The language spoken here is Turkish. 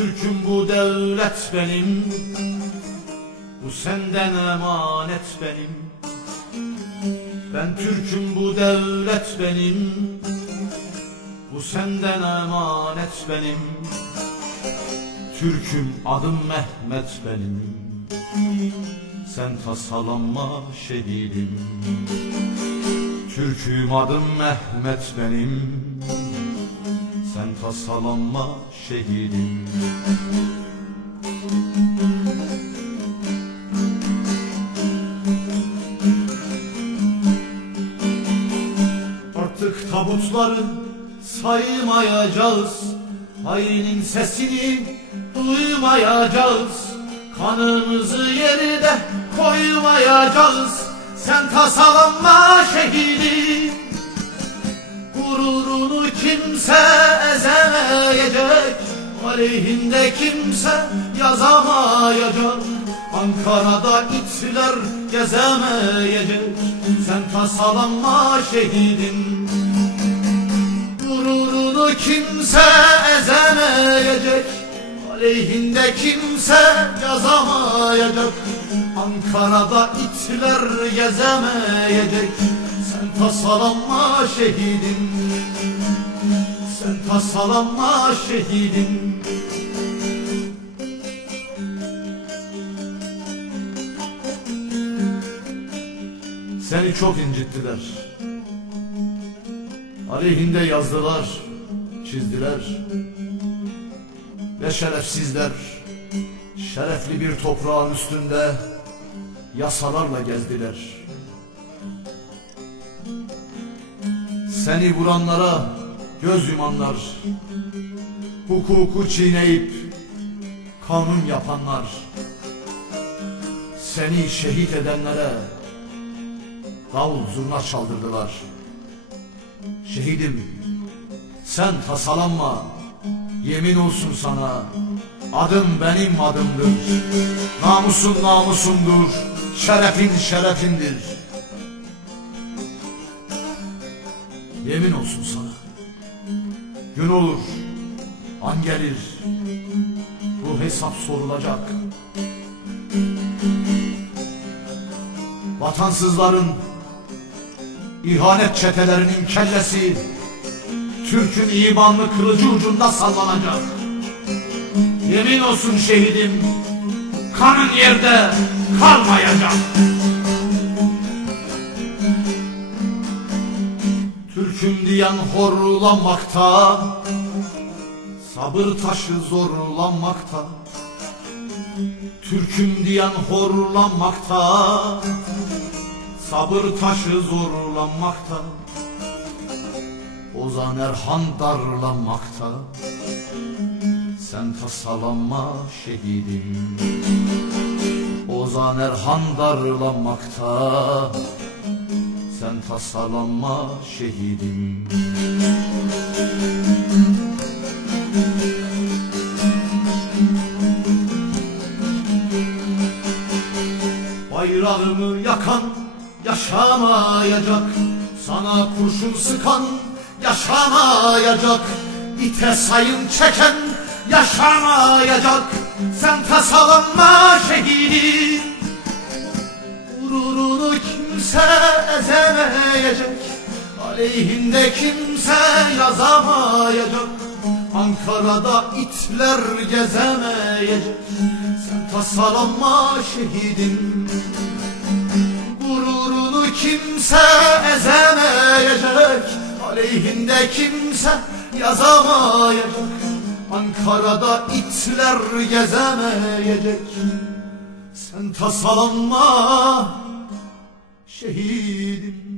Türk'üm, bu devlet benim, bu senden emanet benim. Ben Türk'üm, bu devlet benim, bu senden emanet benim. Türk'üm, adım Mehmet benim, sen tasalanma şehidim. Türk'üm, adım Mehmet benim, sen tasalanma şehidim. Artık tabutları saymayacağız, hainin sesini duymayacağız. Kanımızı yerde koymayacağız, sen tasalanma şehidim. Gururunu kimse ezemeyecek, aleyhinde kimse yazamayacak. Ankara'da itler gezemeyecek, sen tasalanma şehidim. Gururunu kimse ezemeyecek, aleyhinde kimse yazamayacak. Ankara'da itler gezemeyecek, sen tasalanma şehidim. Sen tasalanma şehidim. Seni çok incittiler, aleyhinde yazdılar, çizdiler. Ve şerefsizler şerefli bir toprağın üstünde yasalarla gezdiler. Seni vuranlara göz yumanlar, hukuku çiğneyip kanun yapanlar, seni şehit edenlere davul zurna çaldırdılar. Şehidim, sen tasalanma, yemin olsun sana, adım benim adımdır. Namusun namusundur, şerefin şerefindir. Yemin olsun sana, gün olur, an gelir, bu hesap sorulacak. Vatansızların, ihanet çetelerinin kellesi Türk'ün imanlı kılıcı ucunda sallanacak. Yemin olsun şehidim, kanın yerde kalmayacak. Türk'üm diyen horlanmakta, sabır taşı zorlanmakta. Türk'üm diyen horlanmakta, sabır taşı zorlanmakta. Ozan Erhan darlanmakta, sen tasalanma şehidim. Ozan Erhan darlanmakta, sen tasalanma şehidim. Bayrağımı yakan yaşamayacak, sana kurşun sıkan yaşamayacak, ite sayın çeken yaşamayacak. Sen tasalanma şehidim. Gururunu kimse ezemeyecek, aleyhinde kimse yazamayacak. Ankara'da itler gezemeyecek, sen tasalanma şehidim. Gururunu kimse ezemeyecek, aleyhinde kimse yazamayacak. Ankara'da itler gezemeyecek, sen tasalanma şehidim.